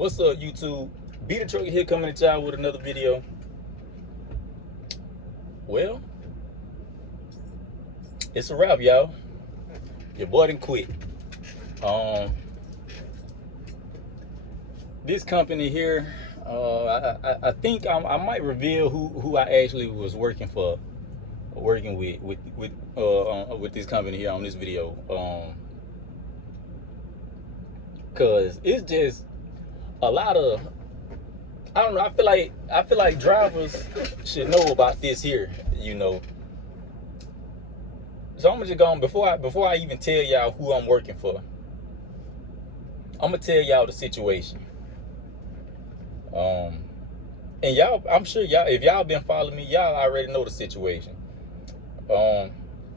What's up, YouTube? Be the Trucker here, coming at y'all with another video. Well, it's a wrap, y'all. Your boy done quit. This company here, I think I might reveal who I actually was working with this company here on this video. Cause it's just a lot of, I don't know. I feel like drivers should know about this here, you know. So I'm gonna just go on before I even tell y'all who I'm working for. I'm gonna tell y'all the situation. And y'all, I'm sure y'all, if y'all been following me, y'all already know the situation.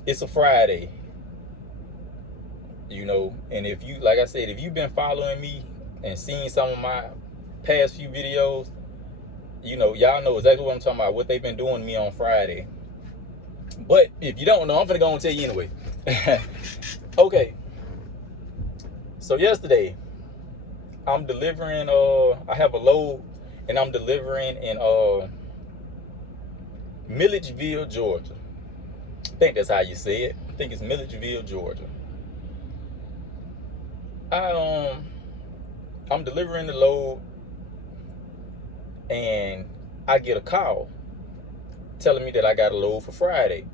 It's a Friday, you know, and if you, like I said, if you've been following me and seen some of my past few videos, you know, y'all know exactly what I'm talking about, what they've been doing to me on Friday. But if you don't know, I'm gonna go and tell you anyway. Okay. So yesterday, I'm delivering, I have a load and I'm delivering in Milledgeville, Georgia. I think that's how you say it. I think it's Milledgeville, Georgia. I'm delivering the load and I get a call telling me that I got a load for Friday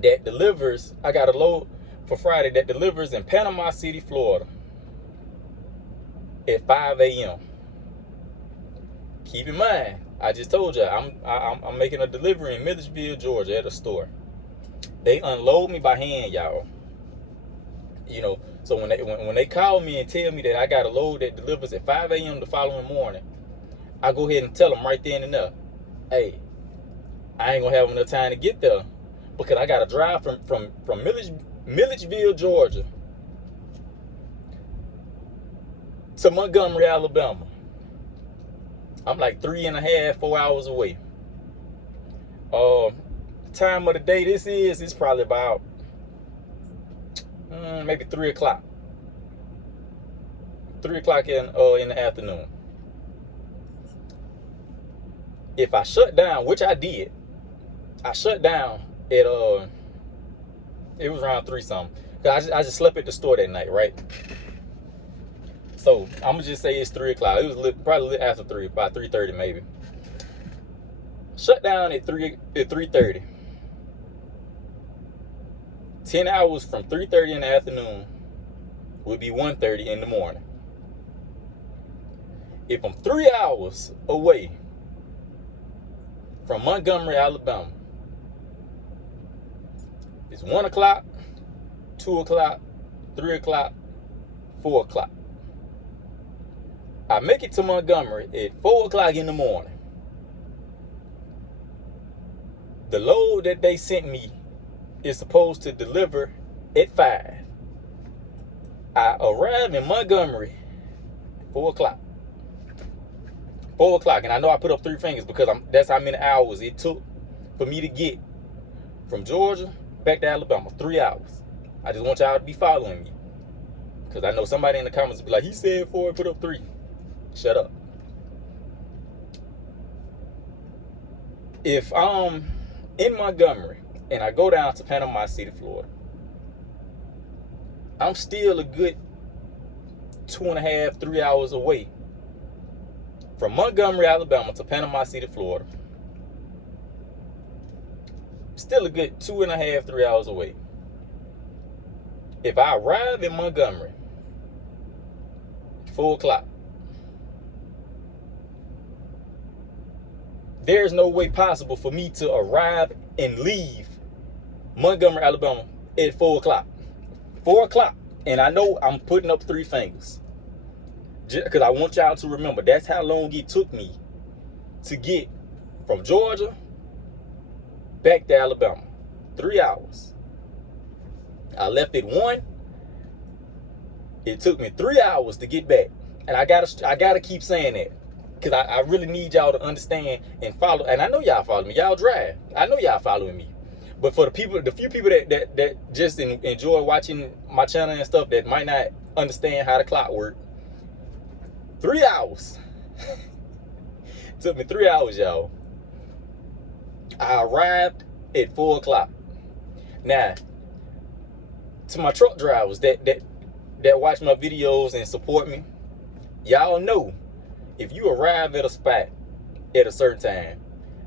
that delivers. I got a load for Friday that delivers in Panama City, Florida at 5 a.m. Keep in mind, I just told you I'm making a delivery in Milledgeville, Georgia at a store. They unload me by hand, y'all. You know, so when they call me and tell me that I got a load that delivers at 5 a.m. the following morning, I go ahead and tell them right then and there, hey, I ain't gonna have enough time to get there because I gotta drive from Milledgeville, Georgia to Montgomery, Alabama. I'm like 3.5, 4 hours away. Time of the day this is, it's probably about maybe 3 o'clock. 3 o'clock in the afternoon. If I shut down, which I did, I shut down at it was around 3 something. I just slept at the store that night, right? So I'm gonna just say it's 3 o'clock. It was probably after 3, about 3:30 maybe. Shut down at 3:30. 10 hours from 3:30 in the afternoon would be 1:30 in the morning. If I'm 3 hours away from Montgomery, Alabama, it's 1 o'clock, 2 o'clock, 3 o'clock, 4 o'clock. I make it to Montgomery at 4 o'clock in the morning. The load that they sent me is supposed to deliver at 5. I arrive in Montgomery 4 o'clock. 4 o'clock, and I know I put up 3 fingers because that's how many hours it took for me to get from Georgia back to Alabama. 3 hours. I just want y'all to be following me, because I know somebody in the comments will be like, he said 4, put up 3. Shut up. If I'm in Montgomery and I go down to Panama City, Florida, I'm still a good 2.5, 3 hours away from Montgomery, Alabama to Panama City, Florida. Still a good 2.5, 3 hours away. If I arrive in Montgomery 4 o'clock, there's no way possible for me to arrive and leave Montgomery, Alabama at 4 o'clock. 4 o'clock. And I know I'm putting up 3 fingers, because I want y'all to remember that's how long it took me to get from Georgia back to Alabama. 3 hours. I left at 1. It took me 3 hours to get back. And I gotta keep saying that, because I really need y'all to understand and follow. And I know y'all follow me. Y'all drive. I know y'all following me. But for the few people that just enjoy watching my channel and stuff, that might not understand how the clock works, 3 hours. Took me 3 hours, y'all. I arrived at 4 o'clock. Now, to my truck drivers that watch my videos and support me, y'all know if you arrive at a spot at a certain time,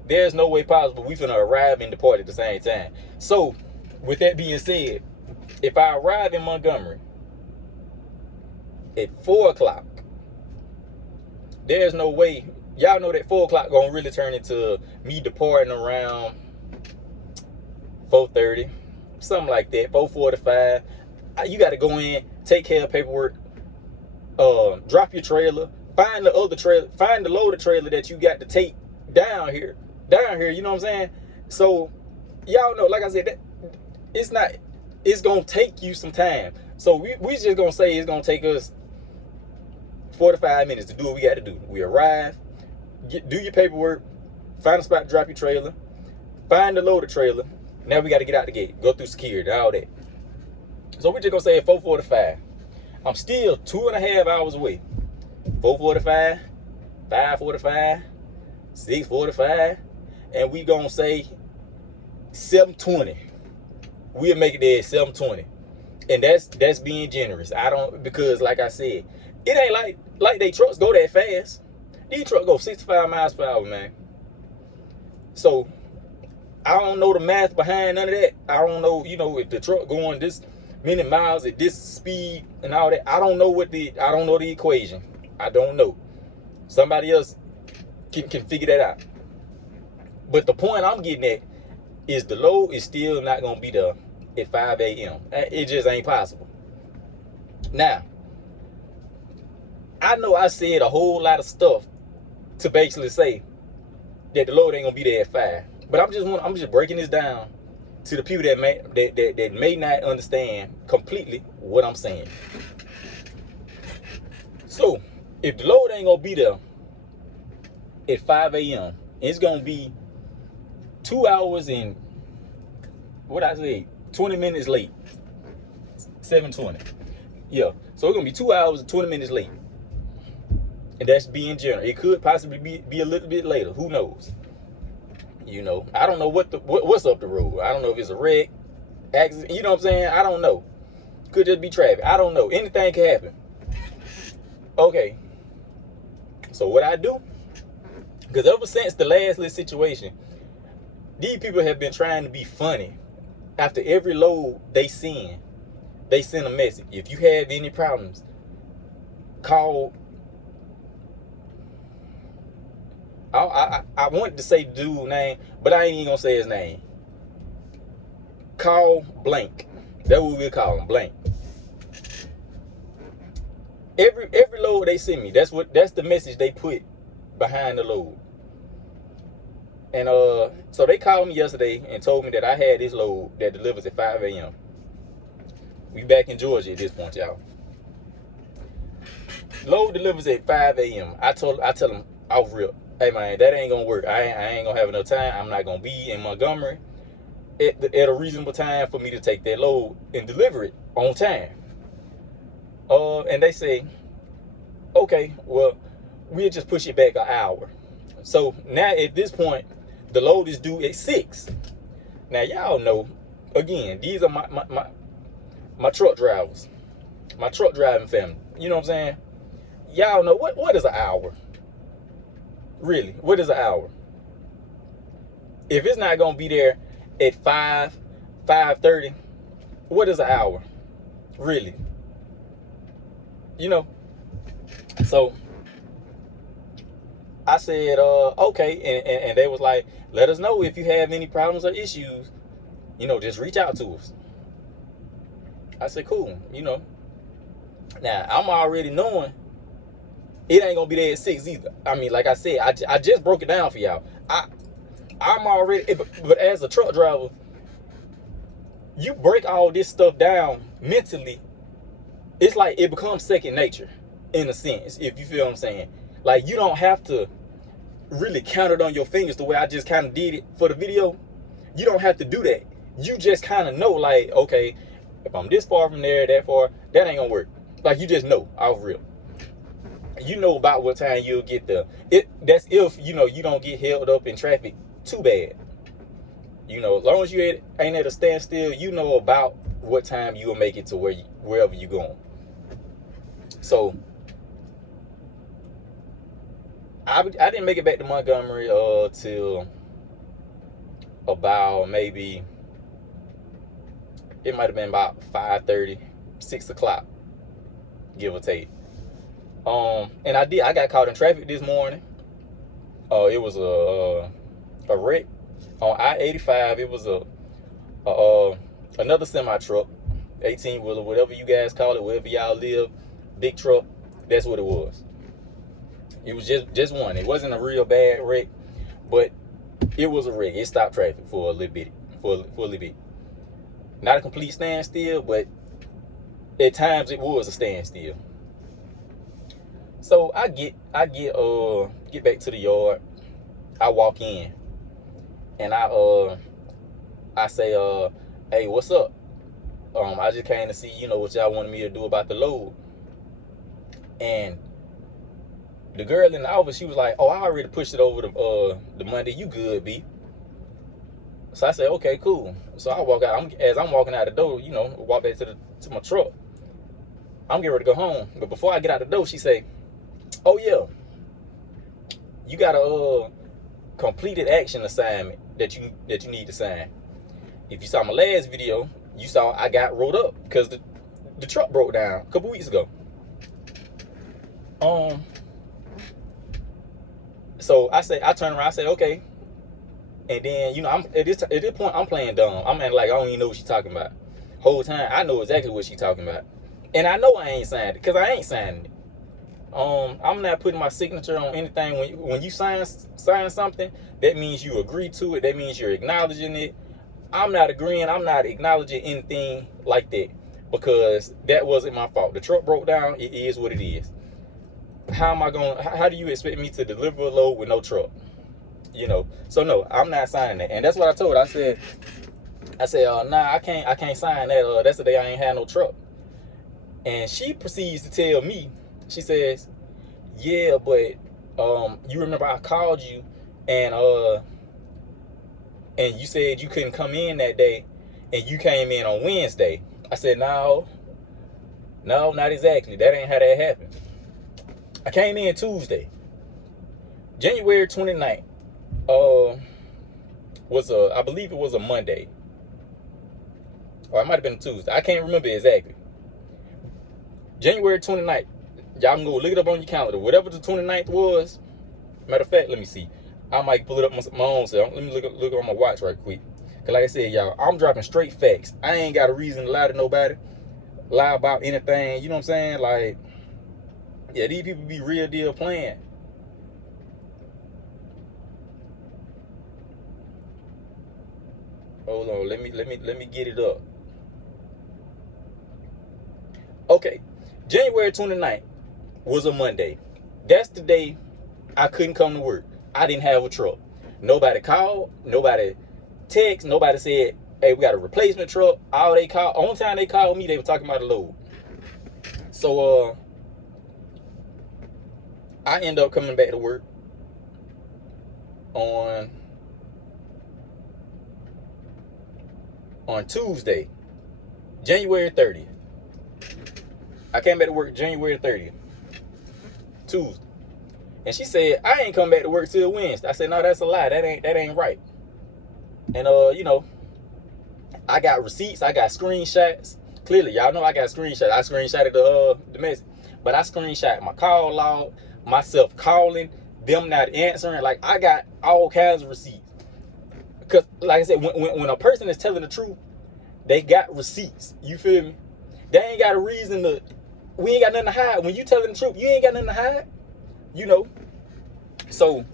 there's no way possible we finna arrive and depart at the same time. So, with that being said, if I arrive in Montgomery at 4 o'clock, there's no way. Y'all know that 4 o'clock gonna really turn into me departing around 4:30, something like that, 4:45. You got to go in, take care of paperwork, drop your trailer, find the other trailer, find the loader trailer that you got to take down here. You know what I'm saying? So y'all know, like I said, that it's gonna take you some time. So we just gonna say it's gonna take us 45 minutes to do what we got to do. We arrive, do your paperwork, find a spot to drop your trailer, find the loader trailer. Now we got to get out the gate, go through security, all that. So we're just gonna say at 4:45. I'm still 2.5 hours away. 4:45, 5:45, 6:45, and we gonna say 7:20. We'll make it there at 7:20, and that's being generous. Because like I said, it ain't like they trucks go that fast. These trucks go 65 miles per hour, man. So I don't know the math behind none of that. I don't know, if the truck going this many miles at this speed and all that. I don't know the equation. I don't know. Somebody else can figure that out. But the point I'm getting at is the load is still not gonna be there at 5 a.m. It just ain't possible. Now, I know I said a whole lot of stuff to basically say that the load ain't gonna be there at 5. But I'm just breaking this down to the people that may not understand completely what I'm saying. So, if the load ain't gonna be there at 5 a.m., it's gonna be 2 hours and 20 minutes late. 7:20. Yeah. So it's gonna be 2 hours and 20 minutes late. And that's being general. It could possibly be a little bit later. Who knows? I don't know what's up the road. I don't know if it's a wreck, accident. You know what I'm saying? I don't know. Could just be traffic. I don't know. Anything can happen. Okay. So what I do, because ever since the last little situation, these people have been trying to be funny. After every load they send a message. If you have any problems, call. I wanted to say dude's name, but I ain't even gonna say his name. Call blank. That's what we'll call him, blank. Every load they send me, that's the message they put behind the load. And so they called me yesterday and told me that I had this load that delivers at 5 a.m. We back in Georgia at this point, y'all. Load delivers at 5 a.m. I tell them off rip, hey man, that ain't gonna work. I ain't gonna have enough time. I'm not gonna be in Montgomery at a reasonable time for me to take that load and deliver it on time. And they say, okay, well, we'll just push it back an hour. So now at this point, the load is due at 6. Now y'all know, again, these are my truck drivers, my truck driving family. You know what I'm saying? Y'all know what is an hour? Really, what is an hour? If it's not gonna be there at 5:30, what is an hour? Really? So I said, okay, and they was like, let us know if you have any problems or issues, just reach out to us. I said, cool, Now, I'm already knowing it ain't gonna be there at 6 either. I mean, like I said, I just broke it down for y'all. I'm already, but as a truck driver, you break all this stuff down mentally, it's like it becomes second nature, in a sense, if you feel what I'm saying. Like, you don't have to really count it on your fingers the way I just kind of did it for the video. You don't have to do that. You just kind of know, like, okay, if I'm this far from there, that far, that ain't gonna work. Like, you just know, off real. you know about what time you'll get there. That's if you know you don't get held up in traffic too bad. You know, as long as you ain't at a standstill, you know about what time you'll make it to wherever you're going. So I didn't make it back to Montgomery till about maybe, it might have been about 5:30, 6 o'clock, give or take. And I got caught in traffic this morning. It was a wreck on I-85. It was another semi truck, 18-wheeler, whatever you guys call it, wherever y'all live, big truck. That's what it was. It was just one. It wasn't a real bad wreck, but it was a wreck. It stopped traffic for a little bit. Not a complete standstill, but at times it was a standstill. So I get back to the yard. I walk in, and I say, hey, what's up? I just came to see, you know, what y'all wanted me to do about the load. And the girl in the office, she was like, oh, I already pushed it over the Monday. You good, B? So I said, okay, cool. So I walk out. As I'm walking out the door, you know, walk back to my truck. I'm getting ready to go home. But before I get out the door, she say, oh yeah, you got a completed action assignment that you need to sign. If you saw my last video, you saw I got rolled up because the truck broke down a couple weeks ago. So I turn around, I say, okay. And then, you know, at this point, I'm playing dumb. I'm like, I don't even know what she's talking about. Whole time, I know exactly what she's talking about. And I know I ain't signed it, because I ain't signing it. I'm not putting my signature on anything. When you sign something, that means you agree to it. That means you're acknowledging it. I'm not agreeing. I'm not acknowledging anything like that, because that wasn't my fault. The truck broke down. It is what it is. How do you expect me to deliver a load with no truck? You know, so no, I'm not signing that. And that's what I told her. I said, nah, I can't sign that. That's the day I ain't had no truck. And she proceeds to tell me, she says, yeah, but you remember I called you and you said you couldn't come in that day, and you came in on Wednesday. I said, no, not exactly. That ain't how that happened. I came in Tuesday. January 29th. I believe it was a Monday. Or it might have been a Tuesday. I can't remember exactly. January 29th. Y'all can go look it up on your calendar. Whatever the 29th was. Matter of fact, let me see. I might pull it up my own self. Let me look on my watch right quick. Because like I said, y'all, I'm dropping straight facts. I ain't got a reason to lie to nobody. Lie about anything. You know what I'm saying? Like, yeah, these people be real deal playing. Hold on, let me get it up. Okay, January 29th was a Monday. That's the day I couldn't come to work. I didn't have a truck. Nobody called, nobody text, nobody said, hey, we got a replacement truck. Only time they called me, they were talking about a load. So I end up coming back to work on Tuesday, January 30th. I came back to work January 30th, Tuesday. And she said, I ain't come back to work till Wednesday. I said, no, that's a lie. That ain't right. And you know, I got receipts, I got screenshots. Clearly, y'all know I got screenshots. I screenshotted the message. But I screenshot my call log, myself calling, them not answering. Like, I got all kinds of receipts. Because, like I said, when a person is telling the truth, they got receipts. You feel me? They ain't got a reason to, we ain't got nothing to hide. When you telling the truth, you ain't got nothing to hide. You know? So,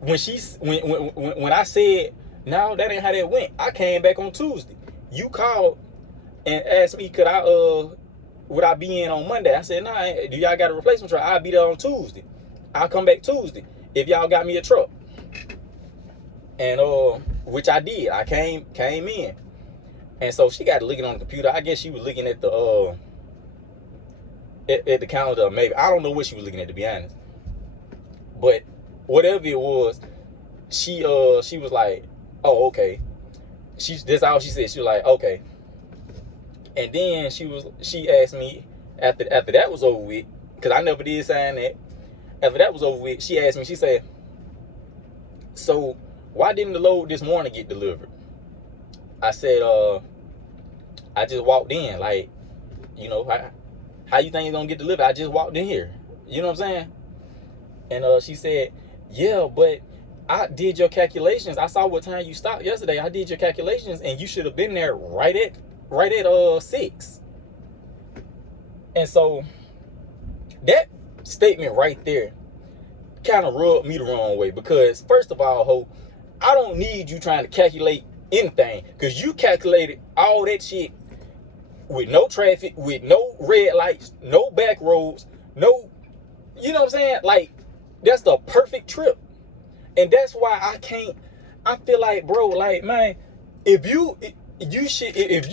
when I said, no, that ain't how that went, I came back on Tuesday. You called and asked me, would I be in on Monday? I said, nah, do y'all got a replacement truck? I'll be there on Tuesday. I'll come back Tuesday if y'all got me a truck. And which I did. I came in. And so she got to looking on the computer. I guess she was looking at the at the calendar, maybe. I don't know what she was looking at, to be honest. But whatever it was, she was like, oh, okay. That's all she said. She was like, okay. And then she asked me after that was over with, because I never did sign that. After that was over with, she asked me, she said, so why didn't the load this morning get delivered? I said, I just walked in. Like, you know, how you think it's gonna get delivered? I just walked in here. You know what I'm saying? And she said, yeah, but I did your calculations. I saw what time you stopped yesterday. I did your calculations, and you should have been there right at 6. And so that statement right there kind of rubbed me the wrong way, because first of all, ho, I don't need you trying to calculate anything, because you calculated all that shit with no traffic, with no red lights, no back roads, no, you know what I'm saying? Like, that's the perfect trip. And that's why I feel like, bro, like, man, if you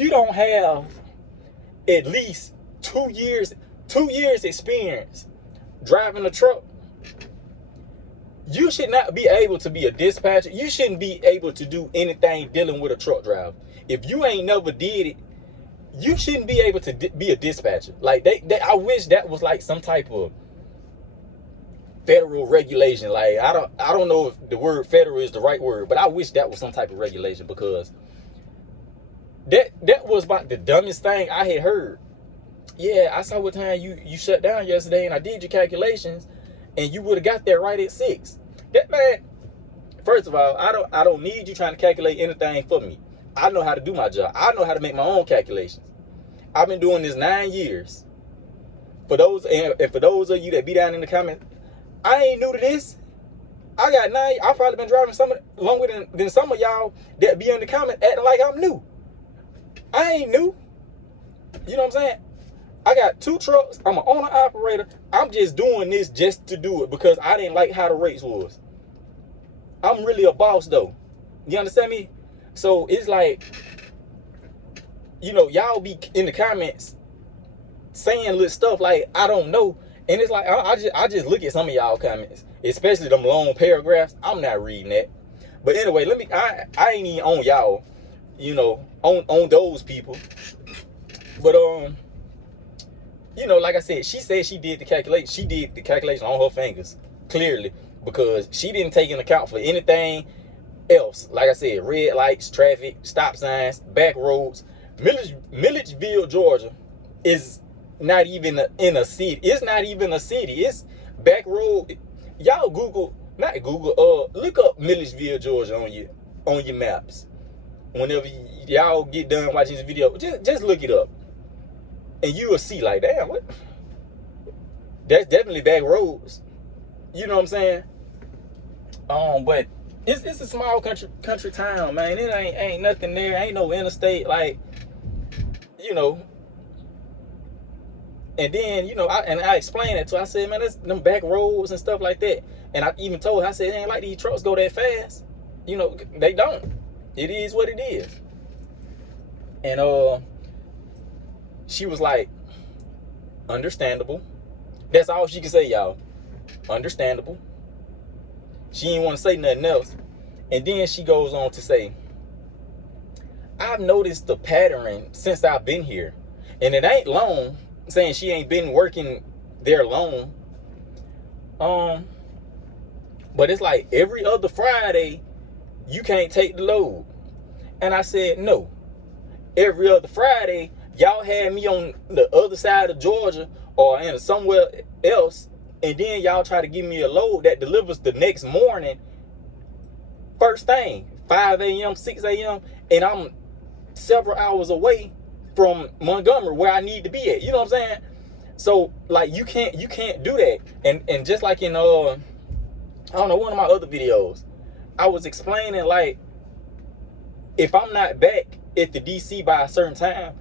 don't have at least 2 years experience driving a truck, you should not be able to be a dispatcher. You shouldn't be able to do anything dealing with a truck driver. If you ain't never did it, you shouldn't be able to be a dispatcher. Like, I wish that was like some type of federal regulation. Like, I don't know if the word federal is the right word, but I wish that was some type of regulation, because that was about the dumbest thing I had heard. Yeah, I saw what time you shut down yesterday, and I did your calculations, and you would have got there right at 6. That, man, first of all, I don't need you trying to calculate anything for me. I know how to do my job. I know how to make my own calculations. I've been doing this 9 years. For those of you that be down in the comments, I ain't new to this. I got 9. I've probably been driving longer than some of y'all that be in the comments acting like I'm new. I ain't new. You know what I'm saying? I got 2 trucks. I'm an owner operator. I'm just doing this just to do it because I didn't like how the rates was. I'm really a boss, though. You understand me? So it's like, you know, y'all be in the comments saying little stuff like, I don't know. And it's like, I just look at some of y'all comments, especially them long paragraphs. I'm not reading that. But anyway, I ain't even on y'all, you know, on those people. But, you know, like I said, she said she did the calculation. She did the calculation on her fingers, clearly, because she didn't take into account for anything else. Like I said, red lights, traffic, stop signs, back roads. Milledgeville, Georgia is not even in a city. It's not even a city. It's back road. Y'all look up Milledgeville, Georgia on your maps. Whenever y'all get done watching this video, just look it up. And you will see, like, damn, what? That's definitely back roads. You know what I'm saying? But it's a small country town, man. It ain't nothing there. Ain't no interstate, like, you know. And then, you know, I explained it to her. I said, man, that's them back roads and stuff like that. And I even told her, I said, it ain't like these trucks go that fast. You know, they don't. It is what it is. And she was like, understandable. That's all she could say, y'all. Understandable. She didn't want to say nothing else. And then she goes on to say, I've noticed the pattern since I've been here. And it ain't long, saying she ain't been working there long. But it's like every other Friday, you can't take the load. And I said, no. Every other Friday, y'all had me on the other side of Georgia or in somewhere else, and then y'all try to give me a load that delivers the next morning, first thing, 5 a.m., 6 a.m., and I'm several hours away from Montgomery where I need to be at. You know what I'm saying? So, like, you can't do that. And just like in I don't know, one of my other videos, I was explaining, like, if I'm not back at the DC by a certain time,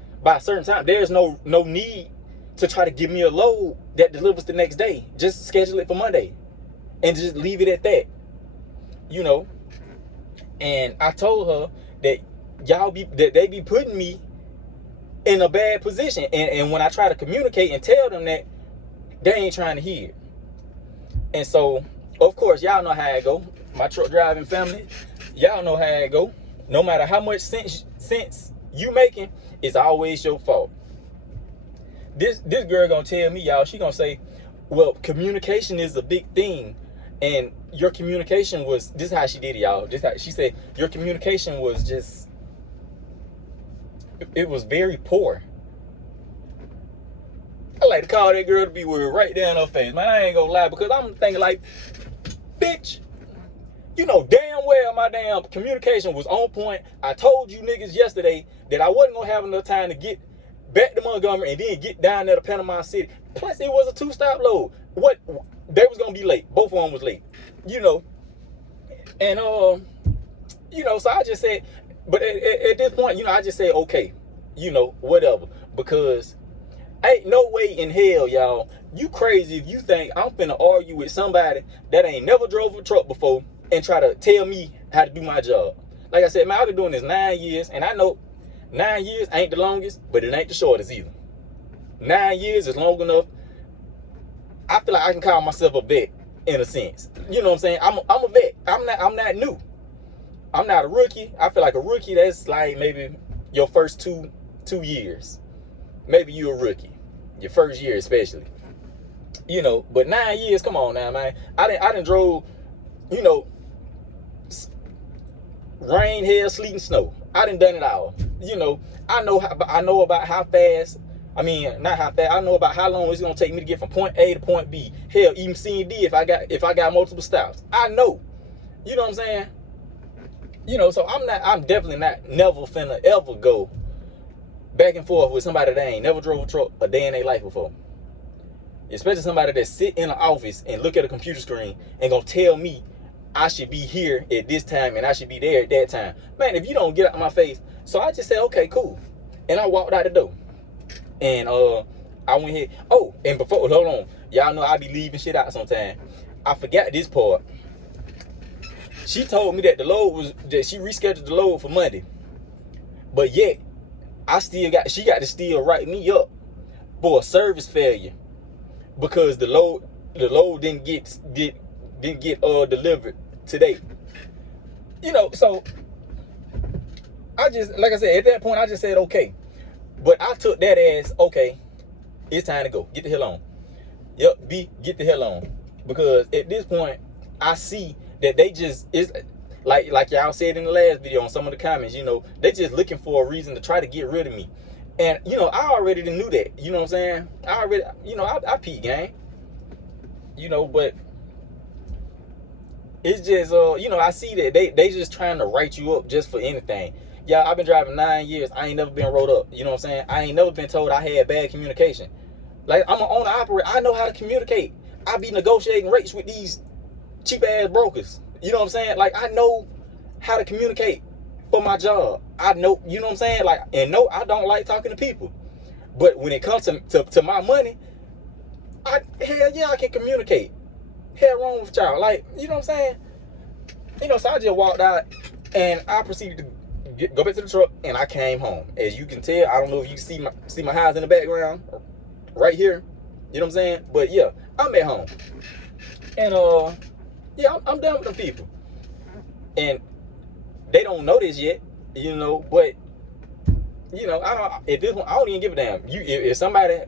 there's no need to try to give me a load that delivers the next day. Just schedule it for Monday and just leave it at that, you know. And I told her that they be putting me in a bad position. And when I try to communicate and tell them that, They ain't trying to hear it. And so, of course, y'all know how it go. My truck driving family, y'all know how it go. No matter how much sense you making, it's always your fault. This girl gonna tell me, y'all, she gonna say, well, communication is a big thing. And your communication was, this is how she did it, y'all. This how she said, your communication was just, it was very poor. I like to call that girl to be with right down her face. Man, I ain't gonna lie, because I'm thinking like, bitch, you know damn well my damn communication was on point. I told you niggas yesterday that I wasn't gonna have enough time to get back to Montgomery and then get down there to Panama City. Plus, it was a 2-stop load. What? They was gonna be late. Both of them was late. You know. And you know, so I just said, but at this point, you know, I just said, okay, you know, whatever, because ain't no way in hell, y'all, you crazy if you think I'm finna argue with somebody that ain't never drove a truck before and try to tell me how to do my job. Like I said, man, I've been doing this 9 years, and I know 9 years ain't the longest, but it ain't the shortest either. 9 years is long enough. I feel like I can call myself a vet in a sense. You know what I'm saying? I'm a vet. I'm not new. I'm not a rookie. I feel like a rookie, that's like maybe your first two years. Maybe you a rookie. Your first year especially. You know, but 9 years, come on now, man. I done drove, you know, rain, hail, sleet, and snow. I done it all. You know, I know about how fast. I mean, not how fast. I know about how long it's gonna take me to get from point A to point B. Hell, even C and D if I got multiple stops. I know. You know what I'm saying? You know, so I'm definitely never finna ever go back and forth with somebody that ain't never drove a truck a day in their life before. Especially somebody that sit in an office and look at a computer screen and gonna tell me I should be here at this time and I should be there at that time. Man, if you don't get out of my face. So I just said, okay, cool. And I walked out the door. And I went here. Oh, and before, hold on. Y'all know I be leaving shit out sometime. I forgot this part. She told me that that she rescheduled the load for Monday. But yet, she got to still write me up for a service failure because the load didn't get delivered today. You know, so I just, like I said, at that point I just said okay. But I took that as, okay, it's time to go. Get the hell on. Yep, get the hell on. Because at this point, I see that they just, it's like y'all said in the last video on some of the comments, you know, they just looking for a reason to try to get rid of me. And, you know, I already knew that. You know what I'm saying? I already, you know, I peep gang. You know, but it's just, you know, I see that they just trying to write you up just for anything. Yeah, I've been driving 9 years. I ain't never been rolled up. You know what I'm saying? I ain't never been told I had bad communication. Like, I'm an owner operator. I know how to communicate. I be negotiating rates with these cheap ass brokers. You know what I'm saying? Like, I know how to communicate for my job. I know, you know what I'm saying? Like, and no, I don't like talking to people. But when it comes to my money, hell yeah, I can communicate. Hell wrong with y'all. Like, you know what I'm saying? You know, so I just walked out and I proceeded to go back to the truck, and I came home. As you can tell, I don't know if you see my house in the background, right here. You know what I'm saying? But yeah, I'm at home, and yeah, I'm done with them people, and they don't know this yet, you know. But you know, at this point, I don't even give a damn. If somebody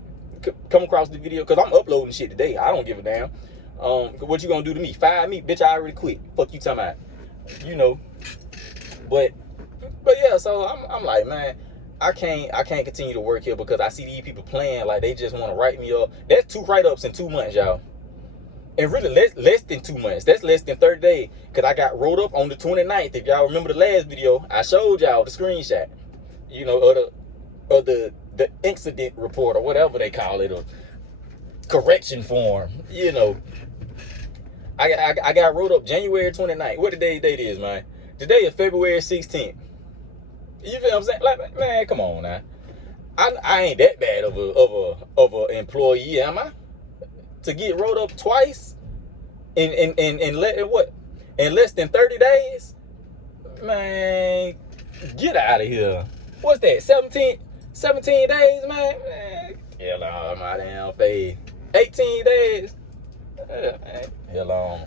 come across the video, because I'm uploading shit today, I don't give a damn. What you gonna do to me? Fire me, bitch? I already quit. Fuck you talking about? You know, but yeah, so I'm like, man, I can't continue to work here because I see these people playing like they just want to write me up. That's 2 write-ups in 2 months, y'all. And really less than 2 months. That's less than 30 days. Because I got rolled up on the 29th. If y'all remember the last video, I showed y'all the screenshot. You know, of the incident report or whatever they call it, or correction form. You know, I got rolled up January 29th. What the date is, man? Today is February 16th. You feel what I'm saying? Like, man, come on now. I ain't that bad of a employee, am I? To get rolled up twice in less than 30 days? Man, get out of here. What's that? 17 days, man? Get out of my damn face. 18 days. Hell on.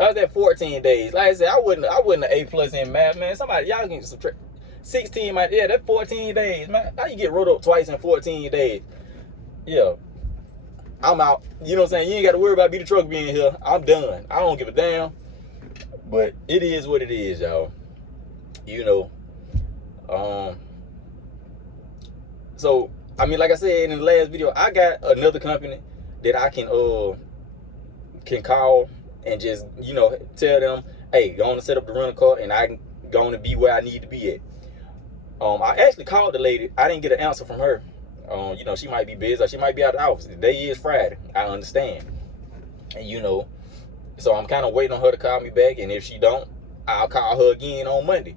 I was at 14 days. Like I said, I wasn't an A+ in math, man. Somebody, y'all can subtract 16. Yeah, that's 14 days, man. How you get rolled up twice in 14 days? Yeah, I'm out. You know what I'm saying? You ain't got to worry about the truck being here. I'm done. I don't give a damn. But it is what it is, y'all. You know. So I mean, like I said in the last video, I got another company that I can call and just, you know, tell them, hey, go on to set up the rental car, and I can go on to be where I need to be at. I actually called the lady. I didn't get an answer from her. You know, she might be busy, or she might be out of the office. The day is Friday. I understand. And, you know, so I'm kind of waiting on her to call me back, and if she don't, I'll call her again on Monday.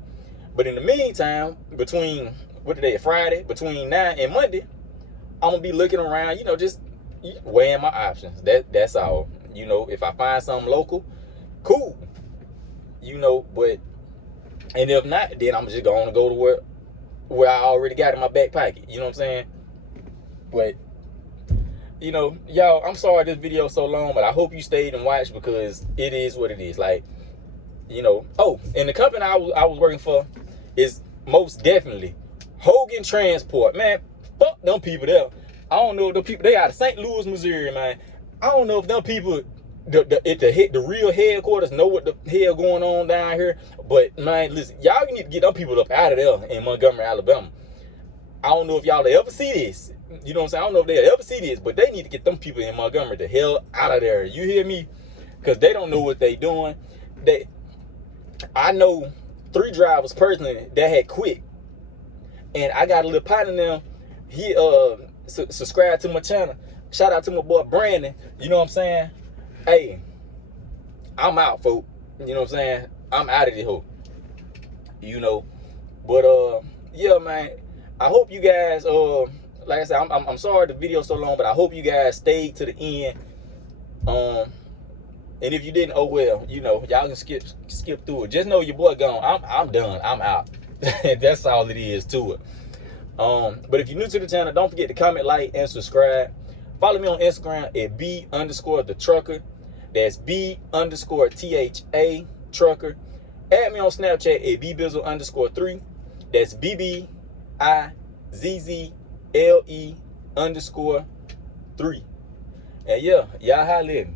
But in the meantime, between, what today, Friday, between now and Monday, I'm gonna be looking around, you know, just weighing my options. That's all. You know, if I find something local, cool. You know, but, and if not, then I'm just going to go to where I already got in my back pocket. You know what I'm saying? But, you know, y'all, I'm sorry this video so long, but I hope you stayed and watched, because it is what it is. Like, you know, oh, and the company I was working for is most definitely Hogan Transport. Man, fuck them people there. I don't know if them people, they out of St. Louis, Missouri, man. I don't know if them people the real headquarters know what the hell going on down here. But man, listen, y'all need to get them people up out of there in Montgomery, Alabama. I don't know if y'all will ever see this. You know what I'm saying? I don't know if they'll ever see this, but they need to get them people in Montgomery the hell out of there. You hear me? Because they don't know what they doing. I know 3 drivers personally that had quit, and I got a little partner now. He subscribed to my channel. Shout out to my boy Brandon. You know what I'm saying? Hey, I'm out, folks. You know what I'm saying? I'm out of this hole. You know, but yeah, man. I hope you guys like I said, I'm sorry the video's so long, but I hope you guys stayed to the end. And if you didn't, oh well, you know, y'all can skip through it. Just know your boy gone. I'm done. I'm out. That's all it is to it. But if you're new to the channel, don't forget to comment, like, and subscribe. Follow me on Instagram at B_the_trucker. That's B_THA trucker. Add me on Snapchat at BBizzle_3. That's BBIZZLE_3. And yeah, y'all holla at me.